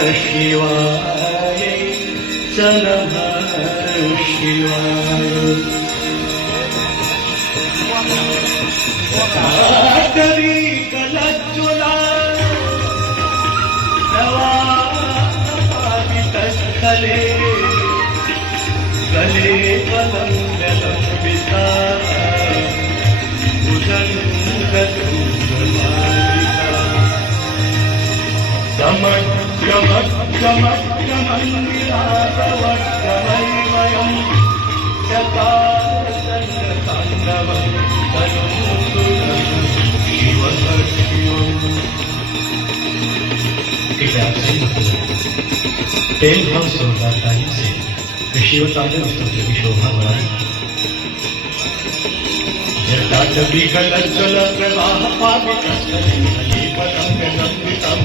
शिवाय चल शिवाय करी कलज्जुला नवावितस्थले गले कलम्बिता गमगमगमगमन्दिरावट्टमैवयं चकारसन्नताण्डवं तनोतु शिवसर्शिवम्। तेल हम सोदाताई से शिवतांडव स्तोत्र की शोभा बढ़ाई। जटाटवी गलज्ज्वल प्रवाह पावितस्थले कलेवरं गम्भितं